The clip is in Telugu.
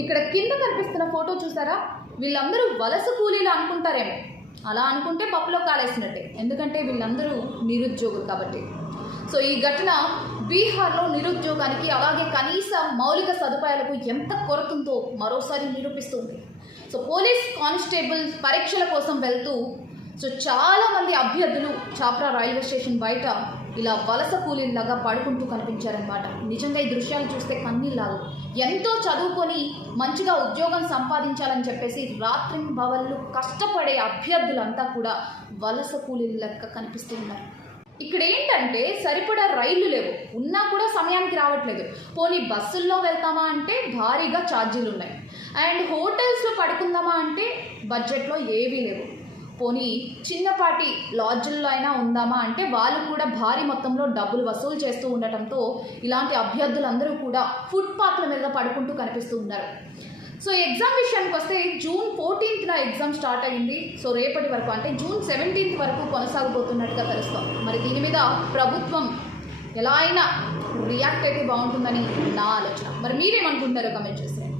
ఇక్కడ కింద కనిపిస్తున్న ఫోటో చూసారా? వీళ్ళందరూ వలస కూలీలు అనుకుంటారేమో. అలా అనుకుంటే పప్పులో కాలేసినట్టే, ఎందుకంటే వీళ్ళందరూ నిరుద్యోగులు కాబట్టి. సో ఈ ఘటన బీహార్లో నిరుద్యోగానికి అలాగే కనీస మౌలిక సదుపాయాలకు ఎంత కొరతుందో మరోసారి నిరూపిస్తుంది. సో పోలీస్ కానిస్టేబుల్ పరీక్షల కోసం వెళ్తూ చాలామంది అభ్యర్థులు చాప్రా రైల్వే స్టేషన్ బయట ఇలా వలస కూలీలాగా పడుకుంటూ కనిపించారనమాట. నిజంగా ఈ దృశ్యాలు చూస్తే కన్నీళ్ళాగు. ఎంతో చదువుకొని మంచిగా ఉద్యోగం సంపాదించాలని చెప్పేసి రాత్రింబవళ్ళు కష్టపడే అభ్యర్థులంతా కూడా వలస కూలీల లెక్క కనిపిస్తూ ఉన్నారు. ఇక్కడ ఏంటంటే సరిపడా రైళ్లు లేవు, ఉన్నా కూడా సమయానికి రావట్లేదు. పోనీ బస్సుల్లో వెళ్తామా అంటే భారీగా ఛార్జీలు ఉన్నాయి. అండ్ హోటల్స్లో పడుకుందామా అంటే బడ్జెట్లో ఏవీ లేవు. పోనీ చిన్నపాటి లాడ్జుల్లో అయినా ఉందామా అంటే వాళ్ళు కూడా భారీ మొత్తంలో డబ్బులు వసూలు చేస్తూ ఉండటంతో ఇలాంటి అభ్యర్థులందరూ కూడా ఫుట్పాత్ల మీద పడుకుంటూ కనిపిస్తూ ఉన్నారు. సో ఎగ్జామ్ విషయానికి వస్తే June 14th ఎగ్జామ్ స్టార్ట్ అయింది. సో రేపటి వరకు అంటే June 17th వరకు కొనసాగబోతున్నట్టుగా తెలుస్తోంది. మరి దీని మీద ప్రభుత్వం ఎలా అయినా రియాక్ట్ అయితే బాగుంటుందని నా ఆలోచన. మరి మీరేమనుకుంటారో కమెంట్ చేస్తారు.